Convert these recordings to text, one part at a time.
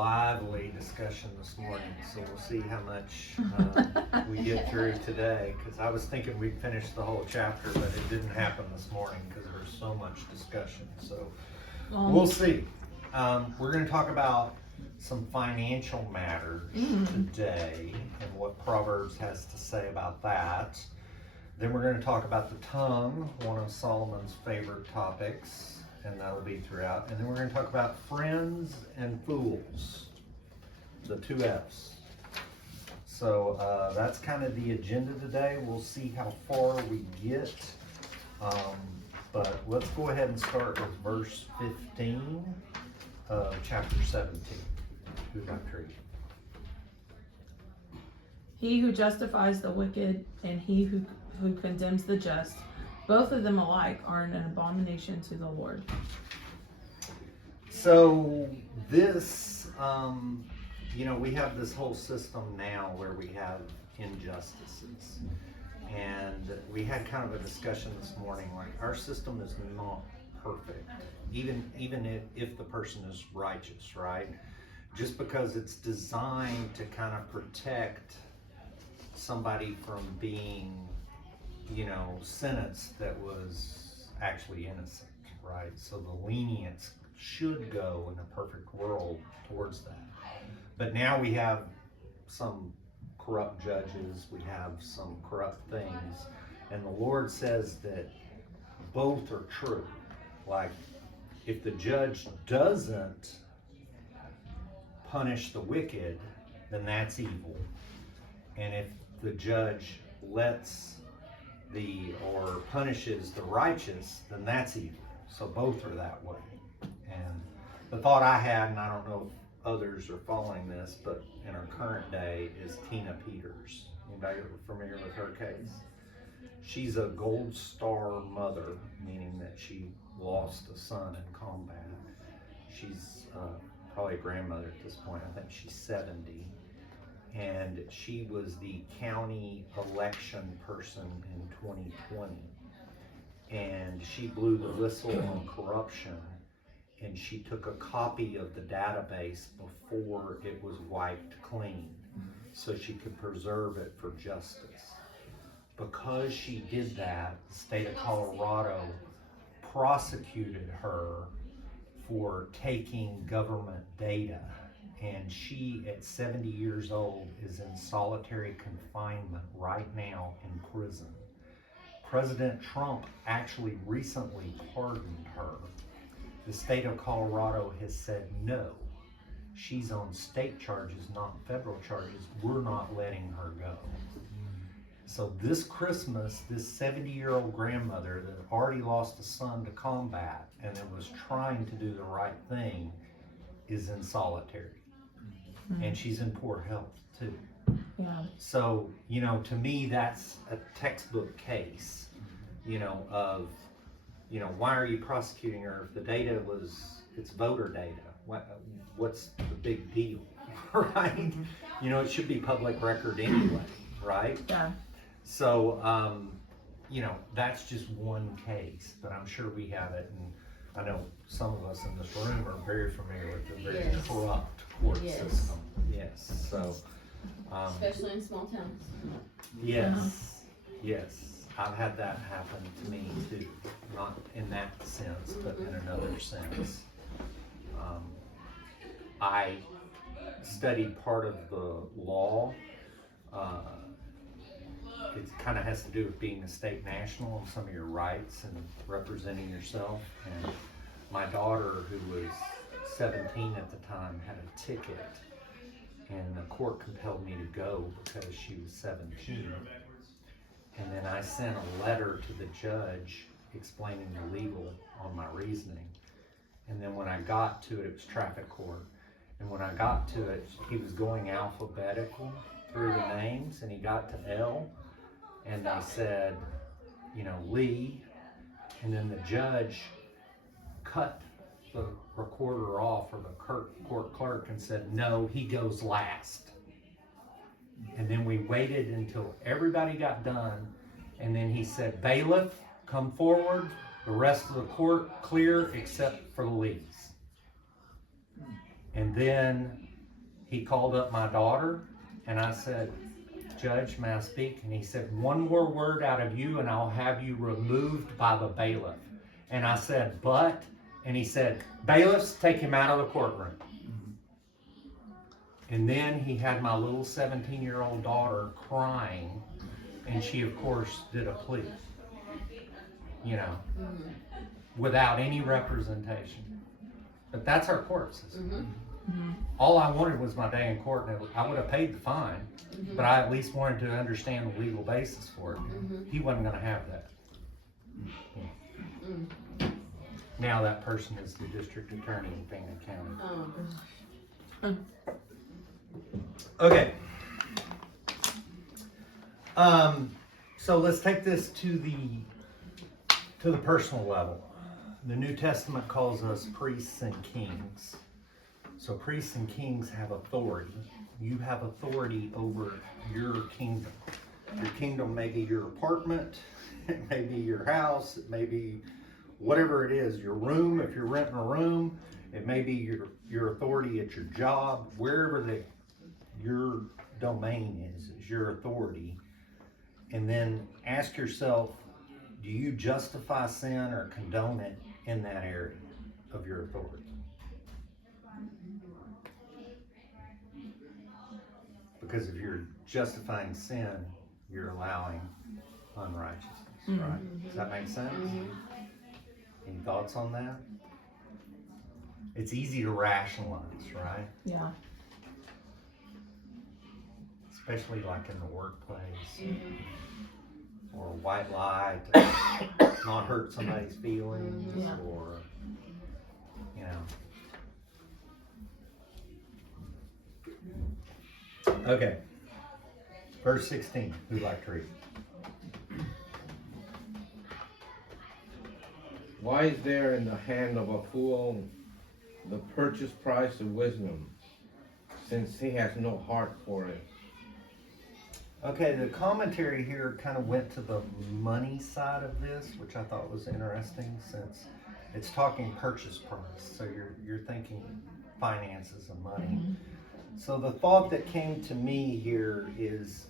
lively discussion this morning, so we'll see how much we get through today. Because I was thinking we'd finish the whole chapter, but it didn't happen this morning because there was so much discussion. So we'll see. We're going to talk about some financial matters today and what Proverbs has to say about that. Then we're going to talk about the tongue, one of Solomon's favorite topics, and that'll be throughout. And then we're going to talk about friends and fools, the two F's. So that's kind of the agenda today. We'll see how far we get. But let's go ahead and start with verse 15 of chapter 17. Who'd like to read? He who justifies the wicked and he who condemns the just, both of them alike are an abomination to the Lord. So this, we have this whole system now where we have injustices. And we had kind of a discussion this morning, like our system is not perfect, even if the person is righteous, right? Just because it's designed to kind of protect somebody from being, sentenced that was actually innocent, right? So the lenience should go in a perfect world towards that. But now we have some corrupt judges, we have some corrupt things, and the Lord says that both are true. Like, if the judge doesn't punish the wicked, then that's evil. And if the judge or punishes the righteous, then that's evil. So both are that way. And the thought I had, and I don't know if others are following this, but in our current day is Tina Peters. Anybody familiar with her case? She's a gold star mother, meaning that she lost a son in combat. She's probably a grandmother at this point. I think she's 70. And she was the county election person in 2020. And she blew the whistle on corruption. And she took a copy of the database before it was wiped clean so she could preserve it for justice. Because she did that, the state of Colorado prosecuted her for taking government data. And she, at 70 years old, is in solitary confinement right now in prison. President Trump actually recently pardoned her. The state of Colorado has said no. She's on state charges, not federal charges. We're not letting her go. So this Christmas, this 70-year-old grandmother that already lost a son to combat and that was trying to do the right thing is in solitary. And she's in poor health too. Yeah. So, to me, that's a textbook case, of, why are you prosecuting her if the data it's voter data? What's the big deal, right? It should be public record anyway, right? Yeah. So, that's just one case, but I'm sure we have it, and I know some of us in this room are very familiar with the very corrupt court system. Yes. So, especially in small towns. Yes. I've had that happen to me too. Not in that sense, but in another sense. I studied part of the law. It kind of has to do with being a state national and some of your rights and representing yourself. And my daughter, who was 17 at the time, had a ticket, and the court compelled me to go because she was 17. And then I sent a letter to the judge explaining the legal on my reasoning. And then when I got to it, it was traffic court. And when I got to it, he was going alphabetical through the names, and he got to L, and they said, Lee, and then the judge cut the recorder off, or the court clerk, and said, no, he goes last. And then we waited until everybody got done, and then he said, bailiff, come forward, the rest of the court clear except for the Lees. And then he called up my daughter, and I said, Judge, may I speak? And he said, one more word out of you and I'll have you removed by the bailiff. And I said, but? And he said, bailiffs, take him out of the courtroom. And then he had my little 17-year-old daughter crying, and she, of course, did a plea, you know, without any representation. But that's our court system. All I wanted was my day in court, and I would have paid the fine, but I at least wanted to understand the legal basis for it. He wasn't going to have that. Now that person is the district attorney in Fannin County. Oh, gosh. Okay. So let's take this to the personal level. The New Testament calls us priests and kings. So priests and kings have authority. You have authority over your kingdom. Your kingdom may be your apartment, it may be your house, it may be whatever it is, your room, if you're renting a room, it may be your authority at your job, wherever your domain is your authority. And then ask yourself, do you justify sin or condone it in that area of your authority? Because if you're justifying sin, you're allowing unrighteousness, right? Does that make sense? Any thoughts on that? It's easy to rationalize, right? Yeah. Especially like in the workplace, or white lie to not hurt somebody's feelings, or, you know. Okay, verse 16, who'd like to read? Why is there in the hand of a fool the purchase price of wisdom, since he has no heart for it? Okay, the commentary here kind of went to the money side of this, which I thought was interesting, since it's talking purchase price. So you're thinking finances and money. So the thought that came to me here is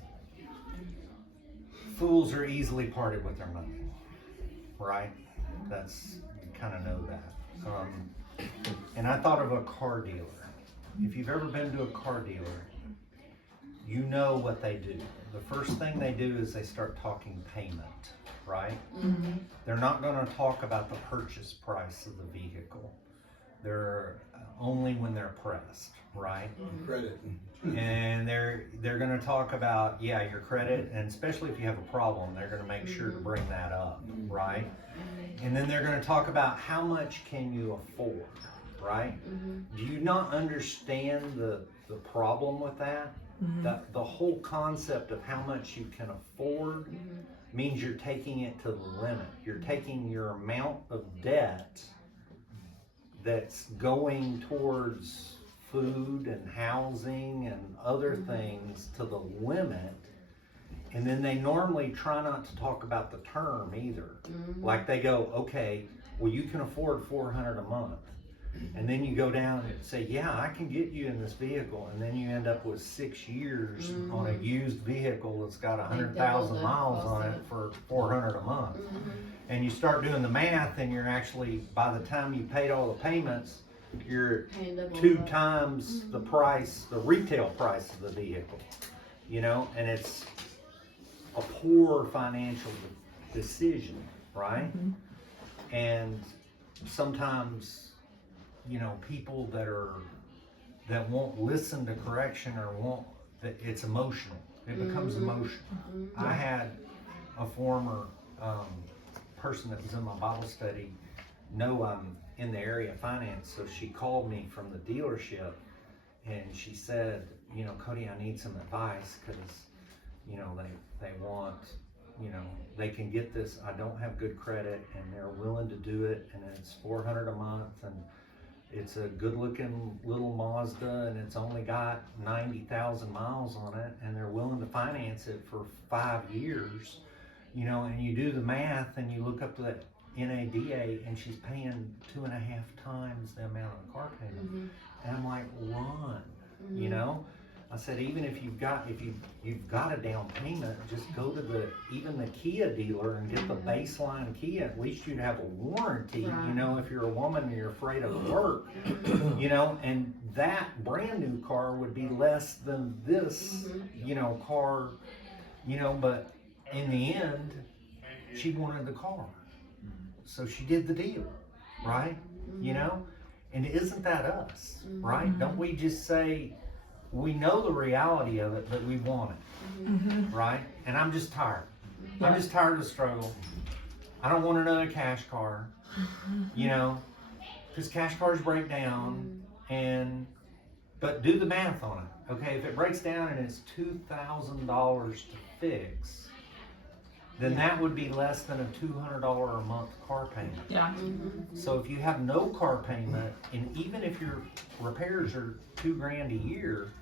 fools are easily parted with their money, right? You kind of know that. And I thought of a car dealer. If you've ever been to a car dealer, you know what they do. The first thing they do is they start talking payment, right? They're not going to talk about the purchase price of the vehicle. They're only when they're pressed, right? Credit. And they're going to talk about, your credit, and especially if you have a problem, they're going to make sure to bring that up, right? And then they're going to talk about how much can you afford, right? Do you not understand the problem with that? The whole concept of how much you can afford means you're taking it to the limit. You're taking your amount of debt that's going towards food and housing and other things to the limit. And then they normally try not to talk about the term either. Like they go, okay, well, you can afford $400 a month. And then you go down and say, I can get you in this vehicle. And then you end up with 6 years on a used vehicle that's got 100,000 miles on it for $400 a month. And you start doing the math, and you're actually, by the time you paid all the payments, you're 2 times the price, the retail price of the vehicle, and it's a poor financial decision, right? And sometimes, people that won't listen to correction or it's emotional. It becomes emotional. I had a former person that was in my Bible study know I'm in the area of finance, so she called me from the dealership, and she said, Cody, I need some advice, because they want, they can get this, I don't have good credit, and they're willing to do it, and it's $400 a month, and it's a good looking little Mazda, and it's only got 90,000 miles on it, and they're willing to finance it for 5 years, and you do the math, and you look up to that NADA, and she's paying 2.5 times the amount of the car payment. And I'm like, run. you know? I said, even if you've got a down payment, just go to even the Kia dealer and get the baseline Kia. At least you'd have a warranty, Right. you know, if you're a woman and you're afraid of work, you know, and that brand new car would be less than this, you know, car, you know, but in the end, she wanted the car. So she did the deal, right? You know? And isn't that us, right? Don't we just say, we know the reality of it, but we want it, right? And I'm just tired. I'm just tired of the struggle. I don't want another cash car, you know, because cash cars break down, but do the math on it, okay? If it breaks down and it's $2,000 to fix, then that would be less than a $200 a month car payment. Yeah. So if you have no car payment, and even if your repairs are $2,000 a year,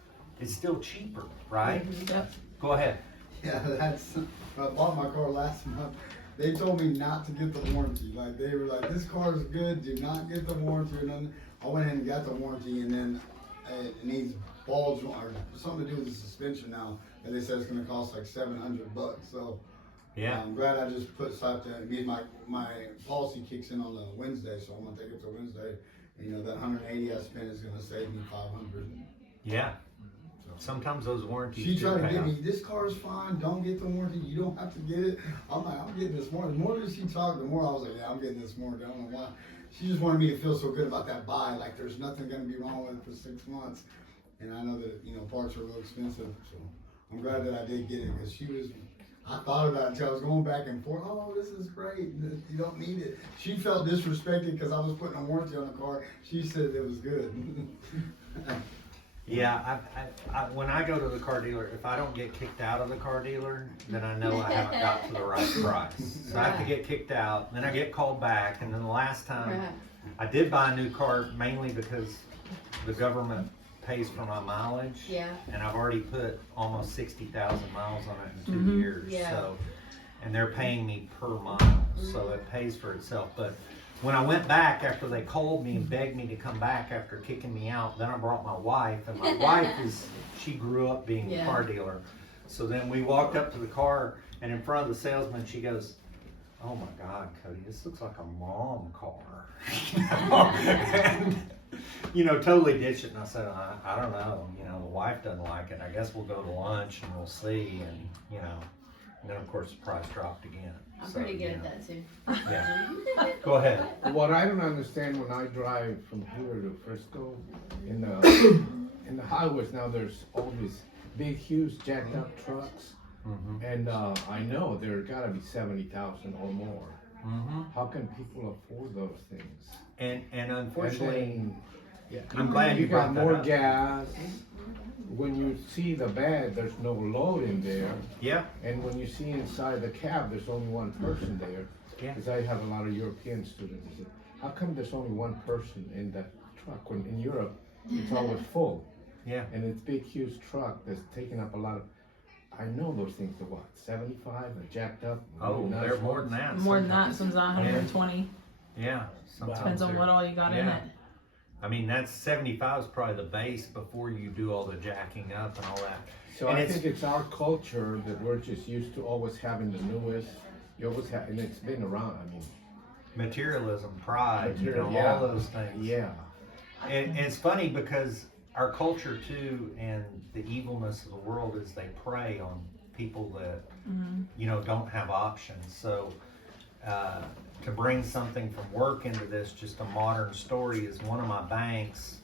it's still cheaper, right? Yep. Go ahead. Yeah, that's, when I bought my car last month, they told me not to get the warranty. Like, they were like, this car is good, do not get the warranty or nothing. I went ahead and got the warranty, and then it needs balls or something to do with the suspension now, and they said it's gonna cost like $700. So Yeah. I'm glad I just slapped that. Because my policy kicks in on the Wednesday, so I'm gonna take it to Wednesday. And, you know, that 180 I spent is gonna save me 500. Yeah. Sometimes those warranties She do tried to pay get off. me, this car is fine, don't get the warranty, you don't have to get it. I'm like, I'm getting this warranty. The more that she talked, the more I was like, yeah, I'm getting this warranty. I don't know why. She just wanted me to feel so good about that buy, like there's nothing gonna be wrong with it for 6 months. And I know that, you know, parts are real expensive, so I'm glad that I did get it, because I thought about it until I was going back and forth. Oh, this is great. You don't need it. She felt disrespected because I was putting a warranty on the car. She said it was good. Yeah, when I go to the car dealer, if I don't get kicked out of the car dealer, then I know I haven't got to the right price. So I have to get kicked out, then I get called back, and then the last time, I did buy a new car mainly because the government pays for my mileage. Yeah. And I've already put almost 60,000 miles on it in 2 years. Yeah. So, and they're paying me per mile, so it pays for itself. But when I went back after they called me and begged me to come back after kicking me out, then I brought my wife, and my wife she grew up being a car dealer. So then we walked up to the car, and in front of the salesman, she goes, "Oh my God, Cody, this looks like a mom car." And, you know, totally ditched it. And I said, I don't know, you know, the wife doesn't like it. I guess we'll go to lunch and we'll see. And, you know, and then of course the price dropped again. I'm So, pretty good you at know. that too. Yeah. Go ahead. What I don't understand when I drive from here to Frisco, in the highways now, there's all these big, huge, jacked up trucks, and I know there gotta be 70,000 or more. How can people afford those things? And unfortunately, Yeah, I'm glad you got brought that more up. gas. When you see the bed, there's no load in there. yeah, And when you see inside the cab, there's only one person there. Yeah. Because I have a lot of European students. I said, how come there's only one person in that truck? When in Europe, it's always full. yeah. And it's big, huge truck that's taking up a lot of, I know those things are what, 75 and jacked up? Oh, Nice they're more than ones. that. More than that, sometimes. sometimes 120. Yeah. Sometimes Depends on they're- what all you got in yeah. it. I mean, that's 75 is probably the base before you do all the jacking up and all that. So And I it's- think it's our culture that we're just used to always having the newest. You always have, and it's been around. I mean, Materialism, pride, you know, Yeah. all those things. yeah. And it's funny because our culture too, and the evilness of the world is they prey on people that, you know, don't have options. So, to bring something from work into this, just a modern story, is one of my banks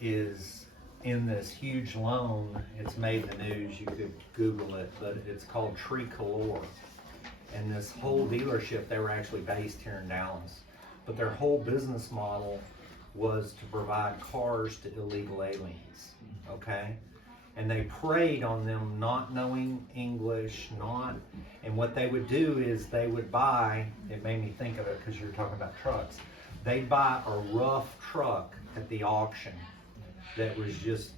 is in this huge loan. It's made the news, you could Google it, but it's called Tricolor. And this whole dealership, they were actually based here in Dallas, but their whole business model was to provide cars to illegal aliens, okay? And they preyed on them not knowing English, and what they would do is they would buy, it made me think of it because you're talking about trucks, they'd buy a rough truck at the auction that was just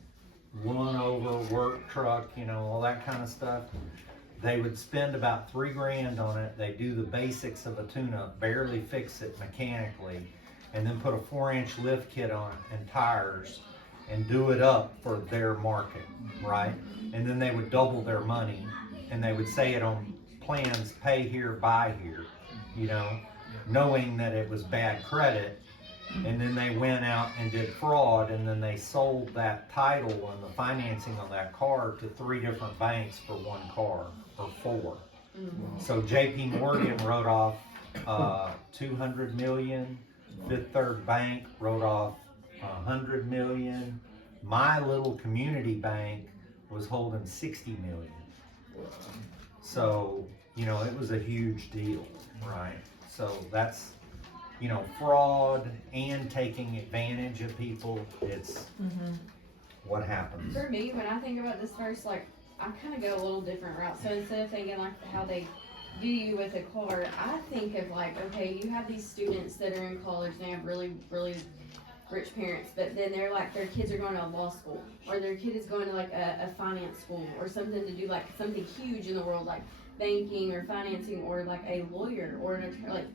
run over, work truck, you know, all that kind of stuff. They would spend about $3 grand on it. They do the basics of a tune-up, barely fix it mechanically, and then put a 4-inch lift kit on it and tires. and do it up for their market, right? And then they would double their money, and they would say it on plans, pay here, buy here, you know, knowing that it was bad credit. And then they went out and did fraud, and then they sold that title and the financing on that car to 3 different banks for 1 car, or 4. So JP Morgan wrote off 200 million, Fifth Third Bank wrote off 100 million. My little community bank was holding 60 million. So, you know, it was a huge deal, right? So that's, you know, fraud and taking advantage of people. It's what happens. For me, when I think about this verse, like, I kind of go a little different route. So instead of thinking like how they do you with a car, I think of like, okay, you have these students that are in college, they have really, really rich parents, but then they're like, their kids are going to law school, or their kid is going to like a finance school, or something to do like something huge in the world, like banking or financing, or like a lawyer, or like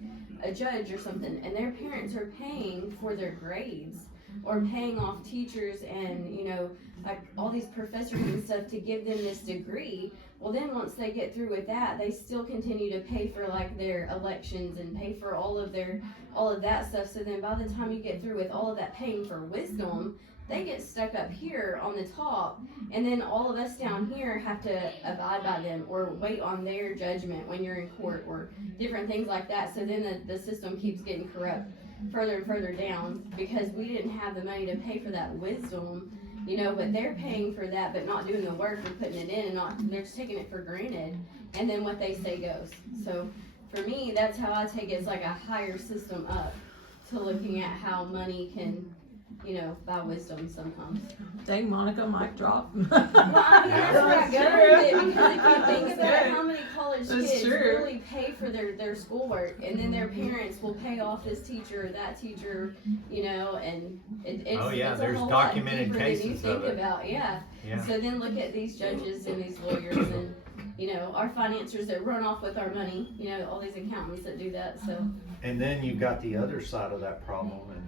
a judge or something, and their parents are paying for their grades, or paying off teachers and, you know, like all these professors and stuff to give them this degree. Well, then once they get through with that, they still continue to pay for like their elections and pay for all of that stuff. So then by the time you get through with all of that paying for wisdom, they get stuck up here on the top, and then all of us down here have to abide by them or wait on their judgment when you're in court, or different things like that. So then the system keeps getting corrupt further and further down, because we didn't have the money to pay for that wisdom, you know, but they're paying for that but not doing the work and putting it in, and they're just taking it for granted, and then what they say goes. So for me, that's how I take it. It's like a higher system up to looking at how money can, you know, buy wisdom sometimes. Dang, Monica, mic drop. Well, I mean, that's where I go with it, because if you think about how many college That's kids true. really pay for their schoolwork, and then their parents will pay off this teacher or that teacher, you know, and it's Oh, yeah, it's a there's whole lot documented deeper than you cases think of it. about, yeah. Yeah. So then look at these judges and these lawyers and, you know, our financiers that run off with our money, you know, all these accountants that do that, so. And then you've got the other side of that problem, and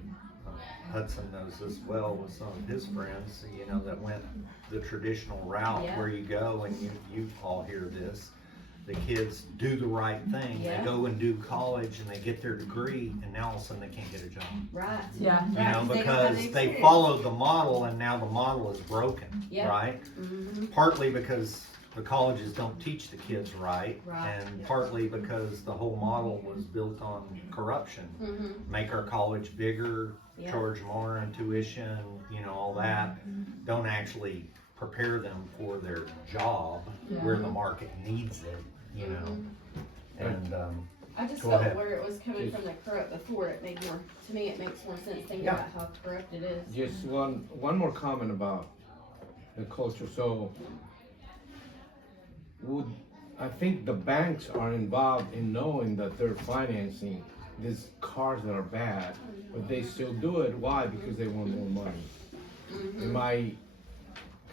Hudson knows this well with some of his friends, you know, that went the traditional route, Yeah. where you go and you all hear this. The kids do the right thing. Yeah. They go and do college and they get their degree, and now all of a sudden they can't get a job. Right. Yeah. You Right, know, 'cause they don't have because the they experience. followed the model, and now the model is broken, Yeah. right? Mm-hmm. Partly because the colleges don't teach the kids right, Right. and partly because the whole model was built on corruption. Mm-hmm. Make our college bigger, Yeah. charge more in tuition, you know, all that. Don't actually prepare them for their job where the market needs it, you know. And I just Go felt ahead. where it was coming from the corrupt before, it made more, to me, it makes more sense thinking Yeah. about how corrupt it is. Just one more comment about the culture. So I think the banks are involved in knowing that they're financing these cars that are bad, but they still do it. Why? Because they want more money. Mm-hmm. Am I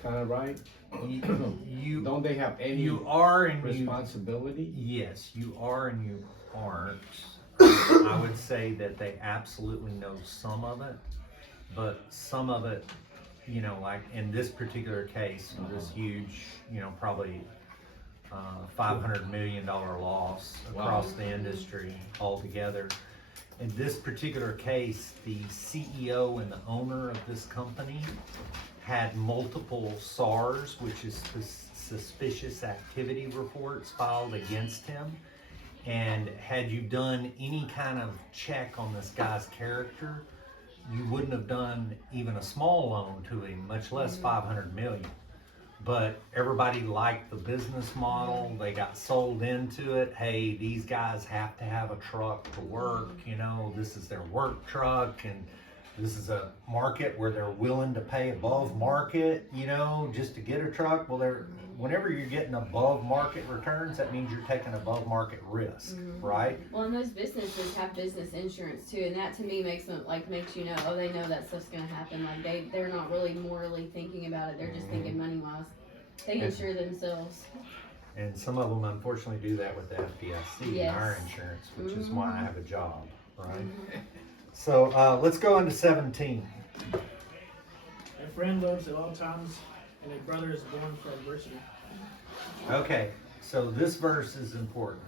kind of right? you Don't they have any you are and you responsibility? yes, you are and you aren't. I would say that they absolutely know some of it, but some of it, you know, like in this particular case, this huge, you know, probably $500 million loss across the industry altogether. In this particular case, the CEO and the owner of this company had multiple SARS, which is suspicious activity reports, filed against him. And had you done any kind of check on this guy's character, you wouldn't have done even a small loan to him, much less 500 million. But everybody liked the business model. They got sold into it. Hey, these guys have to have a truck to work. You know, this is their work truck, and this is a market where they're willing to pay above market, you know, just to get a truck. Well, whenever you're getting above market returns, that means you're taking above market risk, right? Well, and those businesses have business insurance too, and that to me makes you know, oh, they know that stuff's gonna happen. Like they're not really morally thinking about it. They're just thinking money wise. They insure themselves. And some of them unfortunately do that with the FDIC and our insurance, which is why I have a job, right? So let's go into 17. A friend loves at all times, and a brother is born for adversity. Okay, so this verse is important.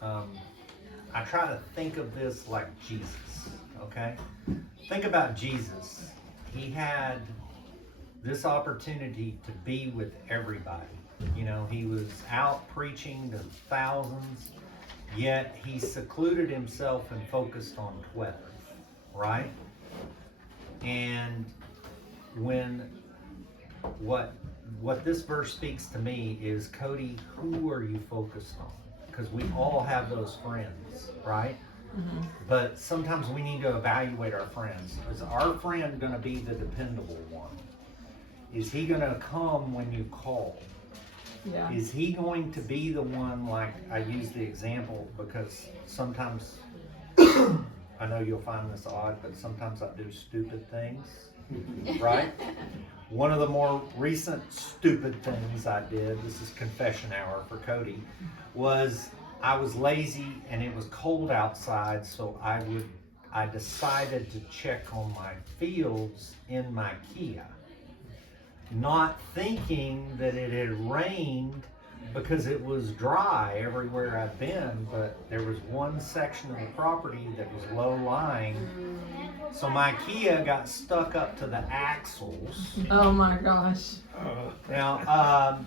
I try to think of this like Jesus, okay? Think about Jesus. He had this opportunity to be with everybody. You know, he was out preaching to thousands, yet he secluded himself and focused on 12, right? And when what this verse speaks to me is, Cody, who are you focused on? Because we all have those friends, right? Mm-hmm. But sometimes we need to evaluate our friends. Is our friend going to be the dependable one? Is he going to come when you call? Yeah. Is he going to be the one, like I use the example because sometimes, I know you'll find this odd, but sometimes I do stupid things, right? One of the more recent stupid things I did, this is confession hour for Cody, was I was lazy and it was cold outside, so I decided to check on my fields in my Kia, not thinking that it had rained because it was dry everywhere I've been, but there was one section of the property that was low lying. So my Kia got stuck up to the axles. Oh my gosh. Now,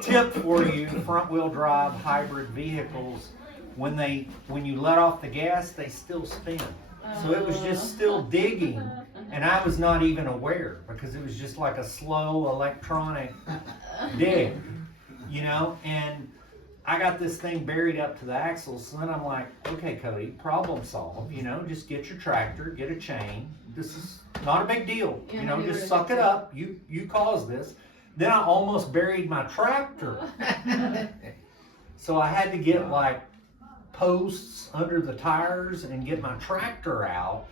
tip for you, front wheel drive hybrid vehicles, when you let off the gas, they still spin. So it was just still digging, and I was not even aware because it was just like a slow electronic dig, you know, and I got this thing buried up to the axles. So then I'm like, okay, Cody, problem solved, you know, just get your tractor, get a chain. This is not a big deal, you know, just suck it up. You caused this. Then I almost buried my tractor. So I had to get like posts under the tires and get my tractor out.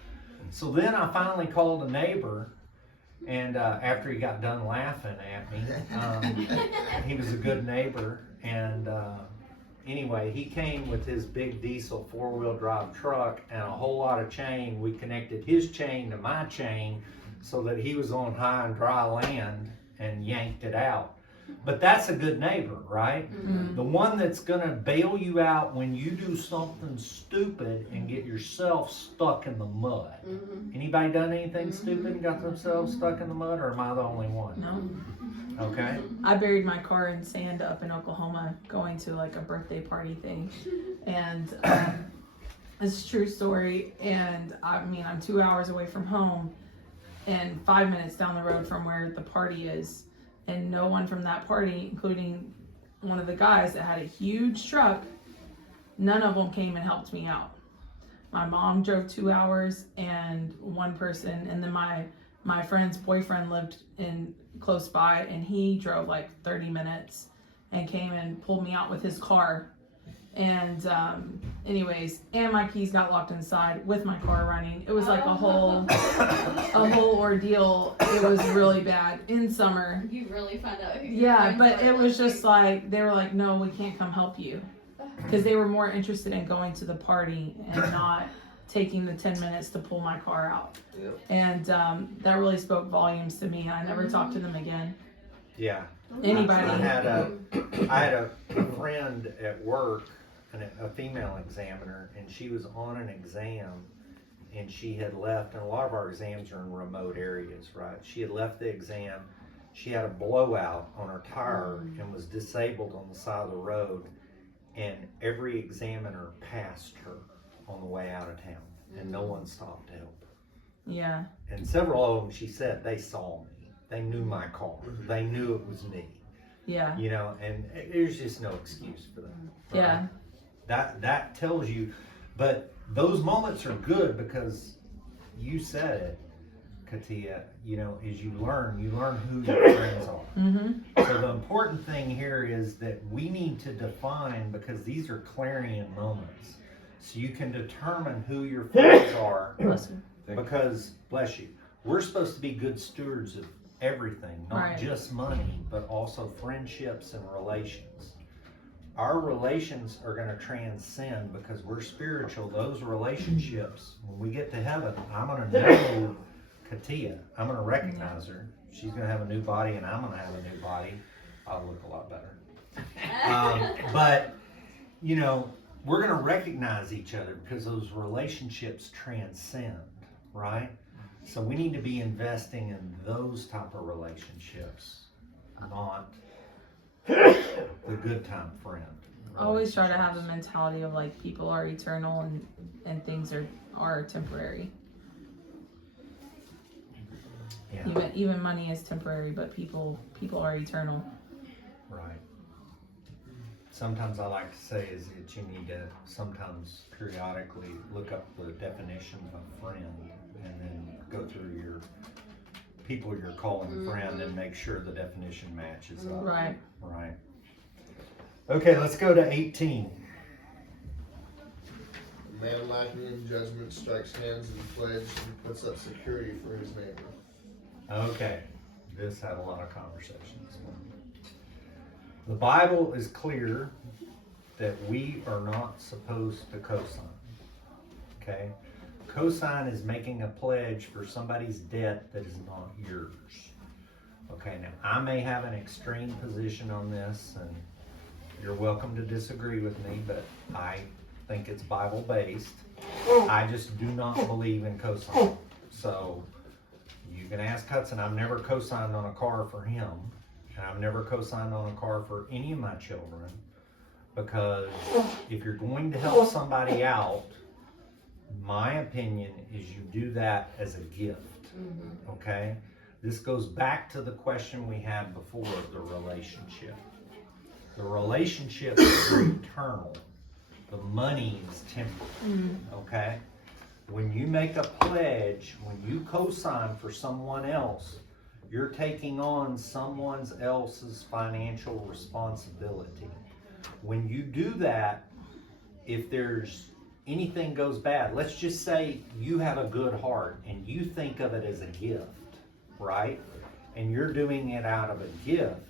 So then I finally called a neighbor, and after he got done laughing at me, he was a good neighbor, and anyway, he came with his big diesel 4-wheel drive truck and a whole lot of chain. We connected his chain to my chain so that he was on high and dry land and yanked it out. But that's a good neighbor, right? Mm-hmm. The one that's gonna bail you out when you do something stupid and get yourself stuck in the mud. Mm-hmm. Anybody done anything stupid and got themselves stuck in the mud, or am I the only one? No. Okay. I buried my car in sand up in Oklahoma going to like a birthday party thing. And it's a true story. And I mean, I'm 2 hours away from home and 5 minutes down the road from where the party is. And no one from that party, including one of the guys that had a huge truck, none of them came and helped me out. My mom drove 2 hours and one person, and then my friend's boyfriend lived in close by, and he drove like 30 minutes and came and pulled me out with his car. And anyways, and my keys got locked inside with my car running. It was like a whole ordeal. It was really bad in summer. You really find out who Yeah, but it was just like, they were like, no, we can't come help you. Because they were more interested in going to the party and not taking the 10 minutes to pull my car out. Yep. And that really spoke volumes to me. I never talked to them again. Yeah. Anybody. I had a friend at work, a female examiner, and she was on an exam, and she had left, and a lot of our exams are in remote areas, right? She had left the exam, she had a blowout on her tire and was disabled on the side of the road, and every examiner passed her on the way out of town, and no one stopped to help her. Yeah. And several of them, she said, they saw me. They knew my car. They knew it was me. Yeah. You know, and there's just no excuse for that. Right? Yeah. That tells you, but those moments are good because you said it, Katia, you know, as you learn who your friends are. Mm-hmm. So the important thing here is that we need to define, because these are clarion moments, so you can determine who your friends are. Bless you. Because, bless you, we're supposed to be good stewards of everything, not Right. just money, but also friendships and relations. Our relations are going to transcend because we're spiritual. Those relationships, when we get to heaven, I'm going to know Katia. I'm going to recognize her. she's gonna have a new body and I'm gonna have a new body, I'll look a lot better. But, you know, we're gonna recognize each other because those relationships transcend, right? So we need to be investing in those type of relationships, not the good time friend. I always try to have a mentality of like people are eternal and things are temporary. Yeah. Even money is temporary, but people are eternal. Right. Sometimes I like to say is that you need to sometimes periodically look up the definition of a friend and then go through your people you're calling friend and make sure the definition matches up. Right. Right. Okay, let's go to 18. A man lacking in judgment strikes hands in pledge and puts up security for his neighbor. Okay, this had a lot of conversations. The Bible is clear that we are not supposed to cosign. Okay? Cosign is making a pledge for somebody's debt that is not yours. Okay, now I may have an extreme position on this, and you're welcome to disagree with me, but I think it's Bible based. I just do not believe in cosign. So you can ask Hudson, I've never co-signed on a car for him, and I've never co-signed on a car for any of my children, because if you're going to help somebody out, my opinion is you do that as a gift, okay? This goes back to the question we had before, the relationship. The relationship is eternal. The money is temporary, okay? When you make a pledge, when you co-sign for someone else, you're taking on someone else's financial responsibility. When you do that, if there's anything goes bad, let's just say you have a good heart and you think of it as a gift, right? And you're doing it out of a gift.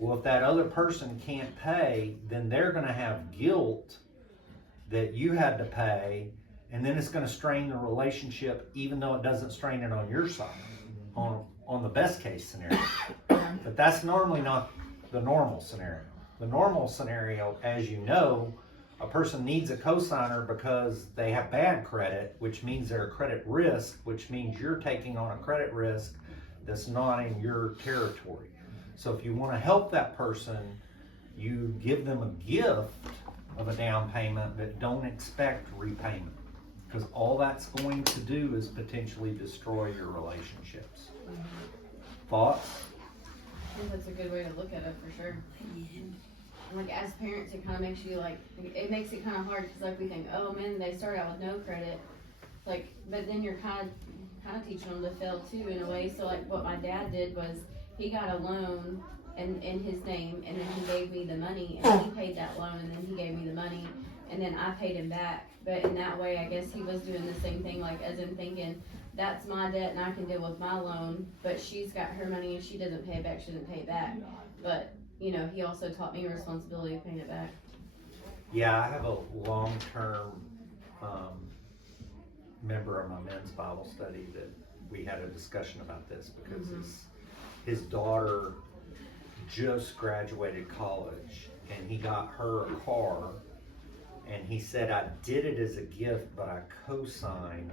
Well, if that other person can't pay, then they're going to have guilt that you had to pay, and then it's going to strain the relationship, even though it doesn't strain it on your side, on the best case scenario. But that's normally not the normal scenario. The normal scenario, as you know, a person needs a cosigner because they have bad credit, which means they're a credit risk, which means you're taking on a credit risk that's not in your territory. So if you want to help that person, you give them a gift of a down payment, but don't expect repayment, because all that's going to do is potentially destroy your relationships. Thoughts? I think that's a good way to look at it for sure. Like as parents, it kind of makes you like, it makes it kind of hard because like we think, oh man, they start out with no credit, like, but then you're kind of teaching them to fail too in a way. So like what my dad did was he got a loan in his name, and then he gave me the money, and he paid that loan, and then he gave me the money, and then I paid him back. But in that way, I guess he was doing the same thing, like as in thinking, that's my debt and I can deal with my loan, but she's got her money and she doesn't pay it back, she doesn't pay it back. But, you know, he also taught me responsibility of paying it back. Yeah, I have a long-term member of my men's Bible study that we had a discussion about this, because his daughter just graduated college and he got her a car, and he said, I did it as a gift, but I co-signed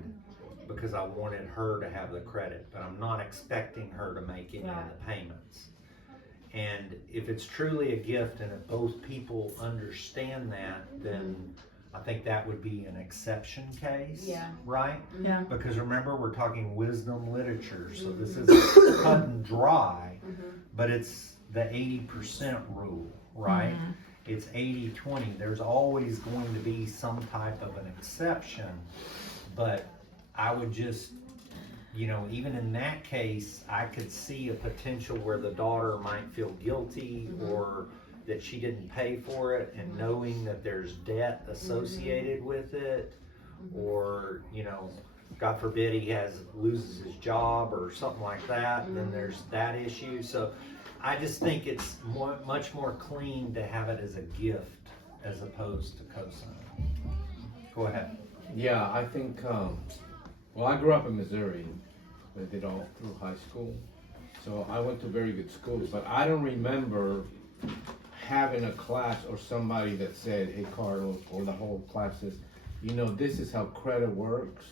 because I wanted her to have the credit, but I'm not expecting her to make any of the payments. And if it's truly a gift and if both people understand that, then I think that would be an exception case, right? Yeah. Because remember, we're talking wisdom literature, so this isn't cut and dry, but it's the 80% rule, right? It's 80-20. There's always going to be some type of an exception, but I would just, you know, even in that case, I could see a potential where the daughter might feel guilty or that she didn't pay for it, and knowing that there's debt associated with it, or, you know, God forbid he loses his job or something like that, then there's that issue. So I just think it's much more clean to have it as a gift as opposed to cosign. Go ahead. Yeah, I think, well, I grew up in Missouri. I did all through high school. So I went to very good schools, but I don't remember having a class or somebody that said, hey, Carlos, or the whole class says, you know, this is how credit works.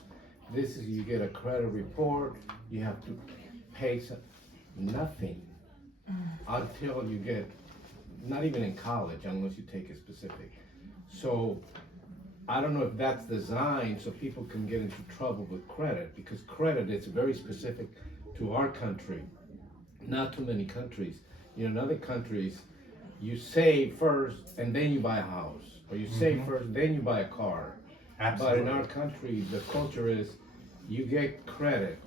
This is, you get a credit report, you have to pay nothing until you get, not even in college, unless you take it specific. So I don't know if that's designed so people can get into trouble with credit, because credit is very specific to our country, not too many countries. You know, in other countries, you save first and then you buy a house, or you save first, then you buy a car. Absolutely. But in our country, the culture is you get credit,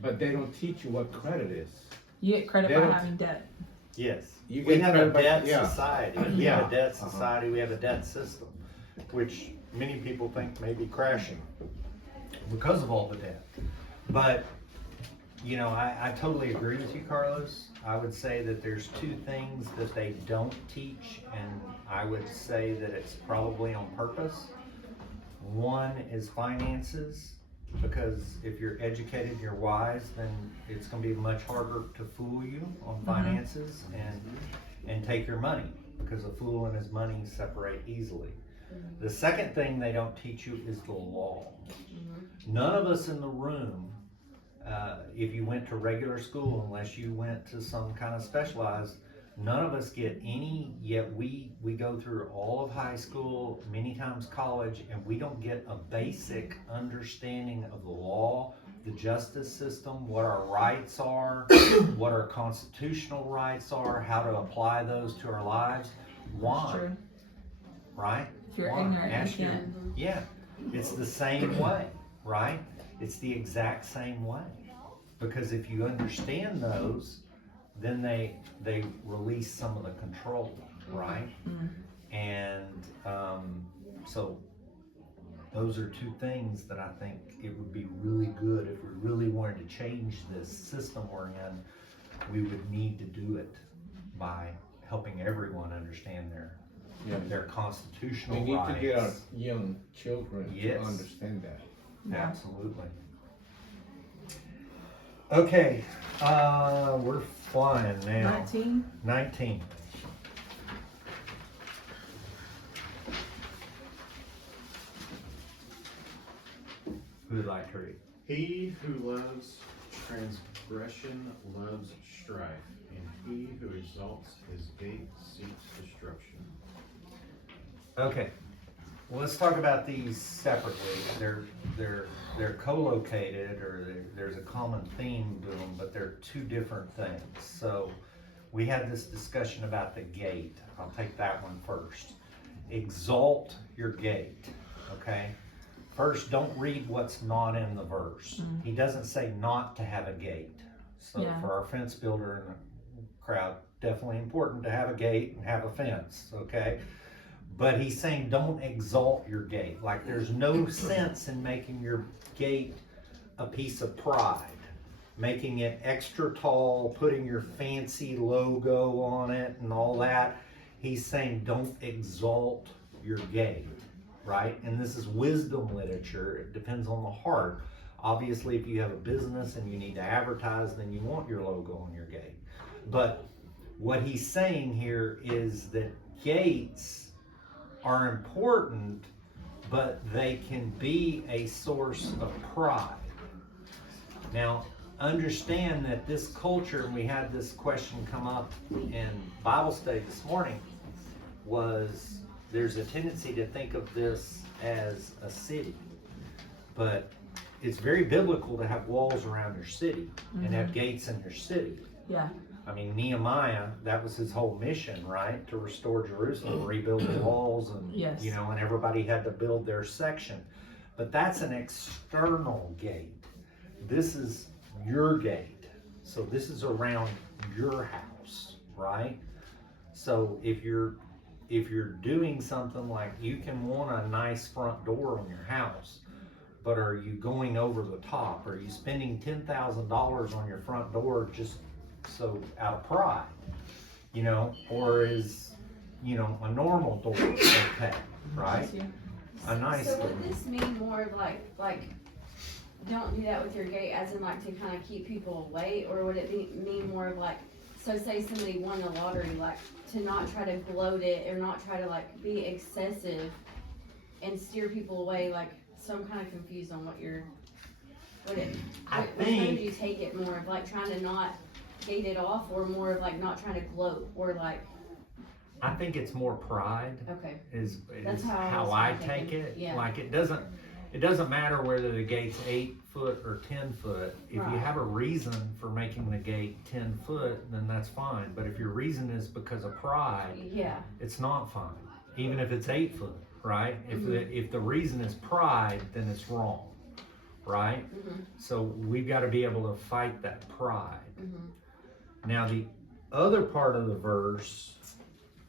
but they don't teach you what credit is. You get credit They by don't- having debt. Yes. You We get have a credit by- debt yeah. society. We Yeah. have a debt Uh-huh. society. We have a debt system, which many people think may be crashing because of all the debt. But, you know, I totally agree with you, Carlos. I would say that there's two things that they don't teach, and I would say that it's probably on purpose. One is finances, because if you're educated and you're wise, then it's gonna be much harder to fool you on finances and take your money, because a fool and his money separate easily. The second thing they don't teach you is the law. None of us in the room, if you went to regular school, unless you went to some kind of specialized, none of us get any, yet we go through all of high school, many times college, and we don't get a basic understanding of the law, the justice system, what our rights are, what our constitutional rights are, how to apply those to our lives. Why? True. Right? If you're Why? ignorant, Ask you your- can't. Yeah, it's the same way, right? It's the exact same way. Because if you understand those, then they release some of the control, right? And so those are two things that I think it would be really good if we really wanted to change this system we're in. We would need to do it by helping everyone understand their constitutional We need rights. to get our young children Yes. to understand that. Absolutely. Okay, we're flying now. 19. Who would like to read? He who loves transgression loves strife, and he who exalts his gate seeks destruction. Okay, well, let's talk about these separately. They're co-located, or there's a common theme to them, but they're two different things. So we had this discussion about the gate. I'll take that one first. Exalt your gate, okay? First, don't read what's not in the verse. He doesn't say not to have a gate. So for our fence builder in the crowd, definitely important to have a gate and have a fence, okay? But he's saying don't exalt your gate. Like, there's no sense in making your gate a piece of pride, making it extra tall, putting your fancy logo on it and all that. He's saying don't exalt your gate, right? And this is wisdom literature. It depends on the heart. Obviously, if you have a business and you need to advertise, then you want your logo on your gate. But what he's saying here is that gates are important, but they can be a source of pride. Now, understand that this culture, and we had this question come up in Bible study this morning, was there's a tendency to think of this as a city, but it's very biblical to have walls around your city and have gates in your city. Yeah. I mean, Nehemiah, that was his whole mission, right? To restore Jerusalem, rebuild the walls, and Yes. you know, and everybody had to build their section. But that's an external gate. This is your gate. So this is around your house, right? So if you're doing something like, you can want a nice front door on your house, but are you going over the top? Are you spending $10,000 on your front door just so out of pride, you know? Or is, you know, a normal door okay, right? A nice So door. would this mean more like don't do that with your gate as in like to kind of keep people away, or would it mean more of like, so say somebody won the lottery, like to not try to bloat it or not try to like be excessive and steer people away, like, so I'm kind of confused on what you're, which way would you take it more of like trying to not gate it off, or more of like not trying to gloat, or like, I think it's more pride okay, is That's how I how was I thinking. take it. Yeah. Like it doesn't matter whether the gate's 8 foot or 10 foot. If you Right. have a reason for making the gate 10 foot, then that's fine. But if your reason is because of pride, yeah, it's not fine. Even if it's 8 foot, right? If the reason is pride, then it's wrong, right? So we've got to be able to fight that pride. Now the other part of the verse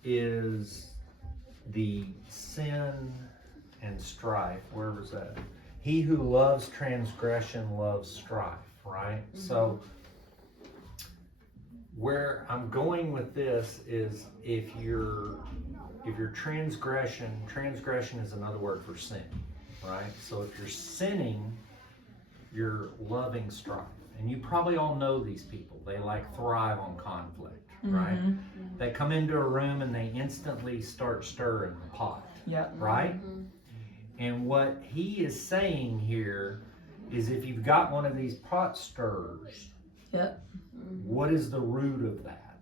is the sin and strife. Where was that? He who loves transgression loves strife, right? So where I'm going with this is if your transgression is another word for sin, right? So if you're sinning, you're loving strife. And you probably all know these people. They like thrive on conflict, right? They come into a room and they instantly start stirring the pot, right? And what he is saying here is if you've got one of these pot stirrers, what is the root of that?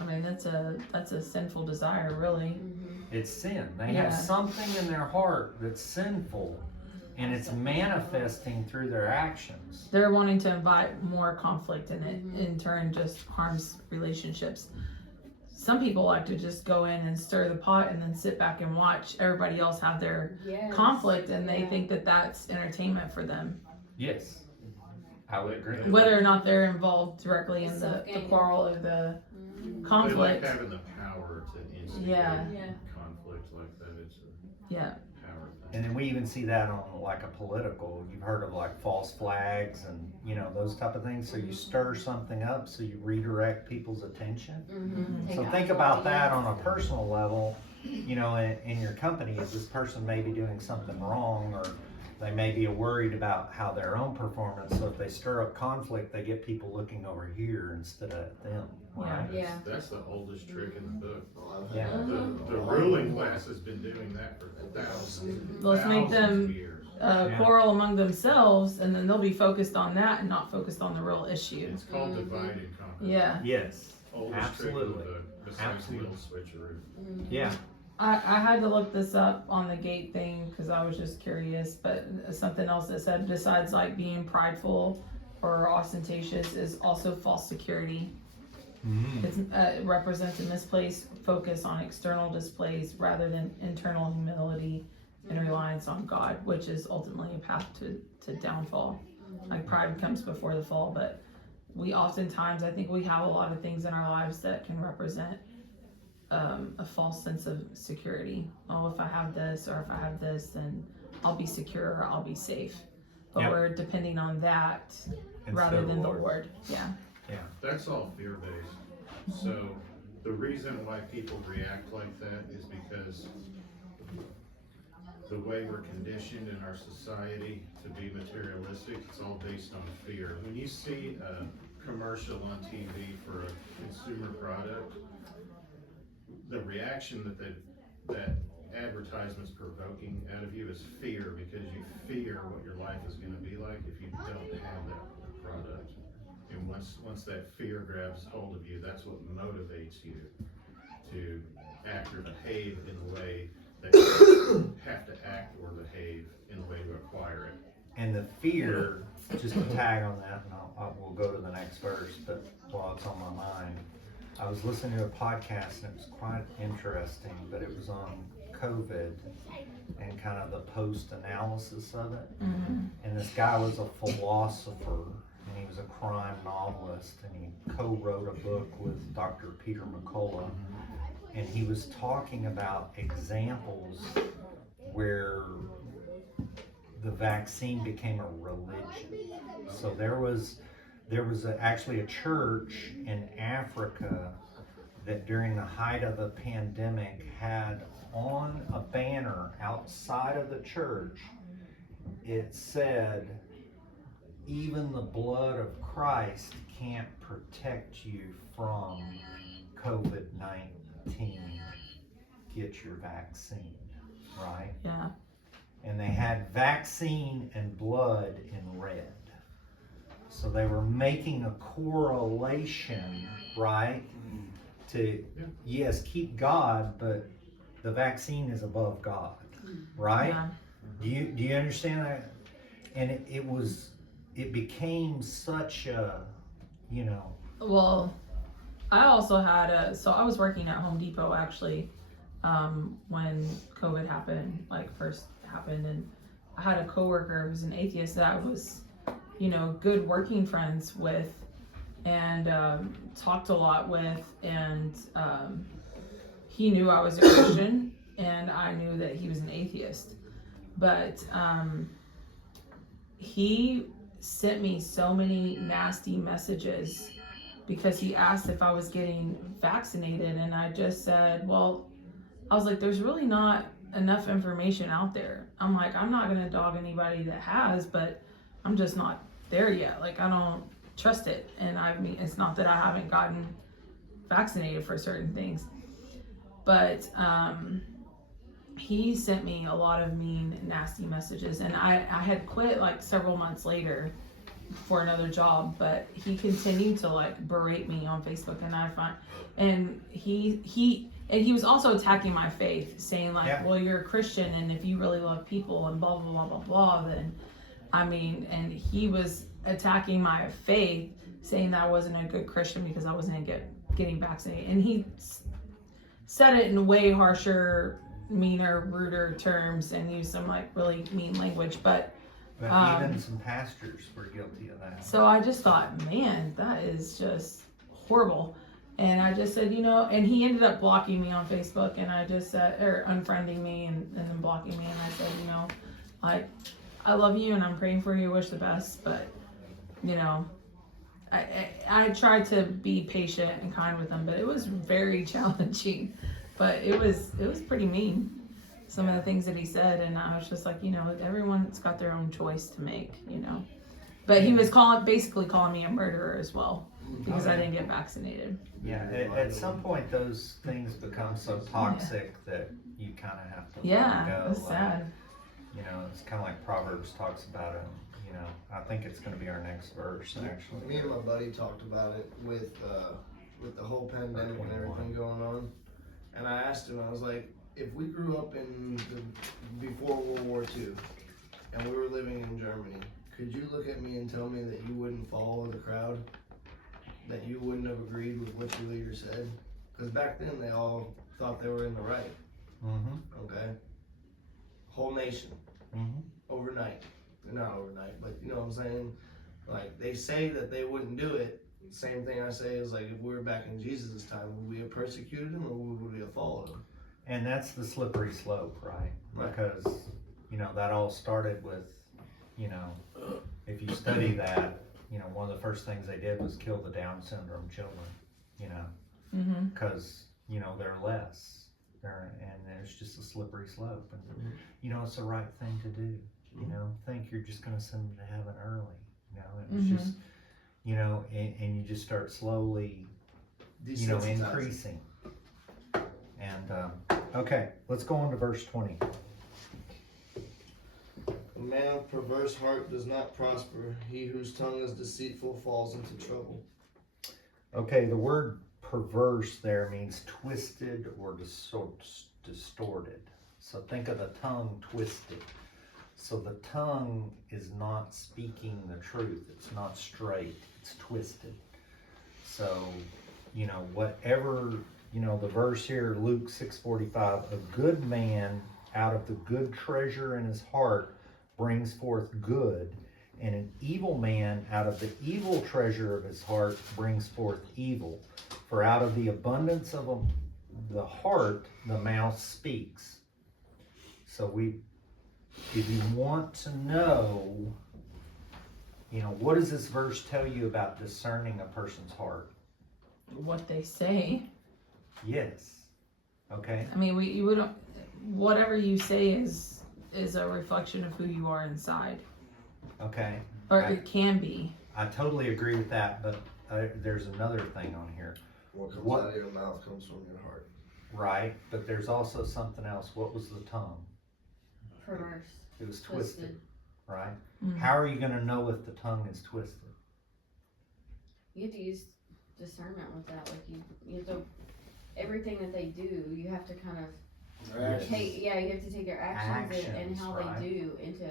I mean, that's a sinful desire, really. It's sin. They have something in their heart that's sinful, and it's manifesting through their actions. They're wanting to invite more conflict, and it in turn just harms relationships. Some people like to just go in and stir the pot and then sit back and watch everybody else have their conflict, and they think that that's entertainment for them. Yes, I would agree. Whether or not they're involved directly in the quarrel or the conflict. They like having the power to instigate conflict like that. It's a power thing. And then we even see that on like a political, you've heard of like false flags and those type of things. So you stir something up so you redirect people's attention. So think about that on a personal level, in your company. If this person may be doing something wrong, or they may be worried about how their own performance. So if they stir up conflict, they get people looking over here instead of at them. Right? That's the oldest trick in the book. Yeah. The ruling class has been doing that for thousands. Let's make them of years. quarrel among themselves, and then they'll be focused on that and not focused on the real issue. It's called divide and conquer. Yeah. Yes. Oldest Absolutely. trick of the book, besides the little switcheroo. Yeah. I had to look this up on the gate thing because I was just curious, but something else that said besides like being prideful or ostentatious is also false security. It represents a misplaced focus on external displays rather than internal humility and reliance on God, which is ultimately a path to downfall. Like pride comes before the fall, but we oftentimes, I think we have a lot of things in our lives that can represent a false sense of security. Oh, if I have this or if I have this, then I'll be secure or I'll be safe. But we're depending on that rather than the Lord. Yeah. That's all fear-based. So the reason why people react like that is because the way we're conditioned in our society to be materialistic, it's all based on fear. When you see a commercial on TV for a consumer product, the reaction that advertisement's provoking out of you is fear, because you fear what your life is going to be like if you don't have that product. And once that fear grabs hold of you, that's what motivates you to act or behave in a way that you have to act or behave in a way to acquire it. And the fear, just to tag on that, and we'll go to the next verse, but while it's on my mind, I was listening to a podcast and it was quite interesting, but it was on COVID and kind of the post-analysis of it. And this guy was a philosopher, and he was a crime novelist, and he co-wrote a book with Dr. Peter McCullough, and he was talking about examples where the vaccine became a religion. So there was actually a church in Africa that during the height of the pandemic had on a banner outside of the church, it said, even the blood of Christ can't protect you from COVID-19. Get your vaccine, right? Yeah. And they had vaccine and blood in red. So they were making a correlation, right? To, yes, keep God, but the vaccine is above God, right? Yeah. Do you understand that? And it became such a, you know. Well, I also had so I was working at Home Depot actually, when COVID happened, like first happened, and I had a coworker who was an atheist that I was, good working friends with, and talked a lot with, and he knew I was a Christian, and I knew that he was an atheist, but he sent me so many nasty messages because he asked if I was getting vaccinated, and I just said, well, I was like, there's really not enough information out there. I'm like, I'm not gonna dog anybody that has, but I'm just not there yet. Like, I don't trust it. And I mean, it's not that I haven't gotten vaccinated for certain things, but he sent me a lot of mean, nasty messages, and I had quit like several months later for another job, but he continued to like berate me on Facebook, and he was also attacking my faith, saying like, well, you're a Christian, and if you really love people and blah blah blah blah blah, then and he was attacking my faith, saying that I wasn't a good Christian because I wasn't getting vaccinated, and he said it in way harsher, meaner, ruder terms, and used some like really mean language, but even some pastors were guilty of that. So I just thought, man, that is just horrible. And I just said, and he ended up blocking me on Facebook, and I just said, or unfriending me and then blocking me. And I said, like, I love you and I'm praying for you, wish the best. But, I tried to be patient and kind with him, but it was very challenging. But it was pretty mean, some of the things that he said. And I was just like, everyone's got their own choice to make, But he was basically calling me a murderer as well, because I didn't get vaccinated. Yeah, at some point those things become so toxic that you kind of have to let it go. It's sad. It's kind of like Proverbs talks about it. I think it's going to be our next verse, actually. Me and my buddy talked about it with the whole pandemic and everything going on. And I asked him, I was like, if we grew up before World War II and we were living in Germany, could you look at me and tell me that you wouldn't follow the crowd? That you wouldn't have agreed with what your leader said? Because back then they all thought they were in the right. Mm-hmm. Okay? Whole nation. Mm-hmm. Overnight. Not overnight, but you know what I'm saying? Like, they say that they wouldn't do it. Same thing I say is like, if we were back in Jesus' time, would we have persecuted him or would we have followed him? And that's the slippery slope, right? Because, that all started with, if you study that, one of the first things they did was kill the Down syndrome children, because, they're less. And there's just a slippery slope. And, it's the right thing to do. Think you're just going to send them to heaven early. It was just, and you just start slowly, increasing. And, okay, let's go on to verse 20. A man of perverse heart does not prosper. He whose tongue is deceitful falls into trouble. Okay, the word perverse there means twisted or distorted. So think of the tongue twisted. So the tongue is not speaking the truth. It's not straight. It's twisted. So, whatever, the verse here, Luke 6:45, a good man out of the good treasure in his heart brings forth good, and an evil man out of the evil treasure of his heart brings forth evil. For out of the abundance of the heart, the mouth speaks. So if you want to know, what does this verse tell you about discerning a person's heart? What they say. Yes. Okay. I mean, you would, whatever you say is a reflection of who you are inside. Okay. Or it can be. I totally agree with that, but there's another thing on here, What comes What- out of your mouth comes from your heart. right? But there's also something else. What was the tongue? Perverse. It was twisted, Twisted. right? Mhm. How are you gonna know if the tongue is twisted? You have to use discernment with that. Like you have to, everything that they do, you have to kind of Yes. you have to take their actions, and Actions, how right. they do into.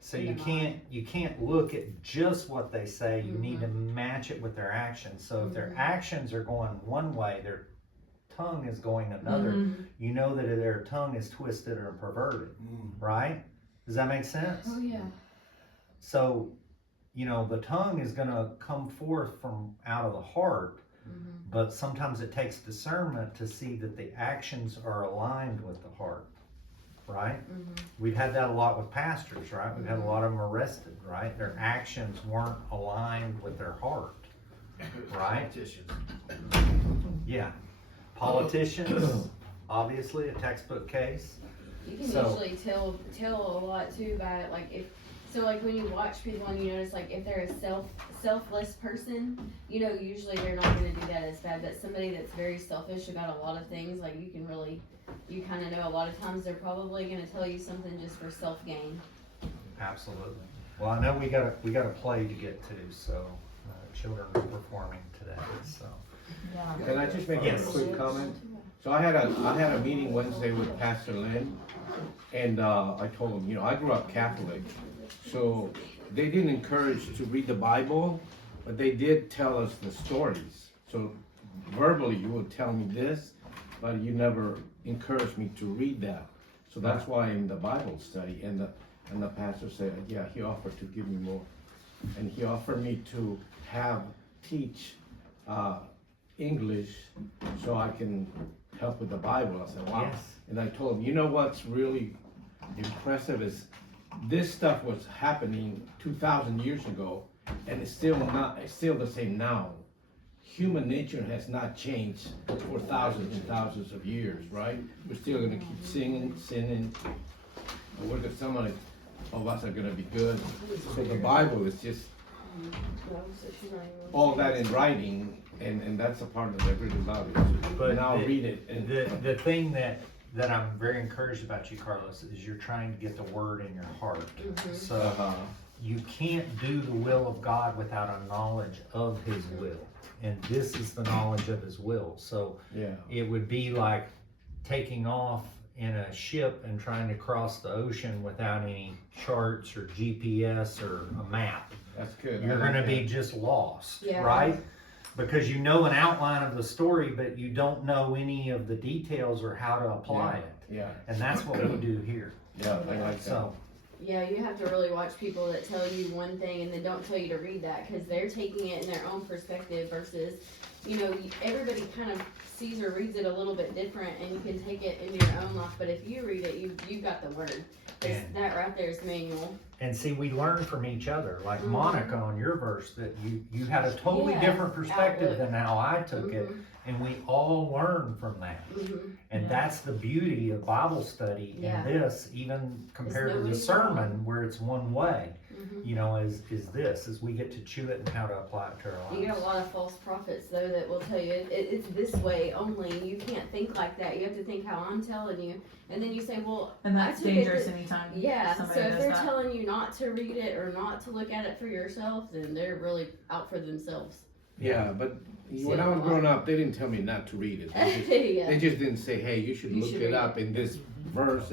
So In you the can't look at just what they say, you need to match it with their actions. So if their Mhm. actions are going one way, their tongue is going another, Mhm. you know that their tongue is twisted or perverted, Mm. right? Does that make sense? Oh yeah. So, the tongue is gonna come forth from out of the heart, Mm-hmm. but sometimes it takes discernment to see that the actions are aligned with the heart, right? Mm-hmm. We've had that a lot with pastors, right? We've had a lot of them arrested, right? Their actions weren't aligned with their heart, right? Politicians. Yeah. Politicians, obviously a textbook case. You can So- usually tell a lot too by like when you watch people and you notice like if they're a selfless person, usually they're not gonna do that as bad. But somebody that's very selfish about a lot of things, like you kind of know a lot of times they're probably gonna tell you something just for self gain. Absolutely. Well, I know we got a play to get to, so children are performing today, so. Yeah. Can I just make Yes. a quick comment? So I had a meeting Wednesday with Pastor Lynn, and I told him, I grew up Catholic, so they didn't encourage to read the Bible, but they did tell us the stories. So verbally, you would tell me this, but you never encouraged me to read that. So that's why in the Bible study, and the pastor said, yeah, he offered to give me more, and he offered me to teach English so I can help with the Bible. I said, wow. Yes. And I told him, what's really impressive is this stuff was happening 2,000 years ago, and it's still the same now. Human nature has not changed for thousands and thousands of years, right? We're still gonna keep sinning. Some of us are gonna be good. So the Bible is just all that in writing, and that's a part that I really love. But Now read it. And The thing that I'm very encouraged about you, Carlos, is you're trying to get the word in your heart. So you can't do the will of God without a knowledge of His will. And this is the knowledge of His will. So yeah. it would be like taking off in a ship and trying to cross the ocean without any charts or GPS or a map. That's good. You're gonna be just lost, Yeah. right? Because you know an outline of the story, but you don't know any of the details or how to apply it. Yeah, And that's what we do here. yeah, I like that. So, Yeah, you have to really watch people that tell you one thing and then don't tell you to read that because they're taking it in their own perspective versus, everybody kind of sees or reads it a little bit different and you can take it into your own life. But if you read it, you got the word. 'Cause And- that right there is manual. and see, we learn from each other. Like Monica on your verse, that you had a totally Yeah, different perspective outlook. than how I took it, and we all learn from that. And Yeah. that's the beauty of Bible study Yeah. and this, even compared to the nobody's sermon where it's one way, Mhm. is we get to chew it and how to apply it to our You get a lives. lot of false prophets though that will tell you it's this way only. You can't think like that. You have to think how I'm telling you. And then you say, well, And that's I took it dangerous that- anytime Yeah, so somebody if does they're that. telling you not to read it or not to look at it for yourself, then they're really out for themselves. Yeah, but See when it I a was lot. growing up, they didn't tell me not to read it. Yeah. They just didn't say, hey, you should You look should it read up in this verse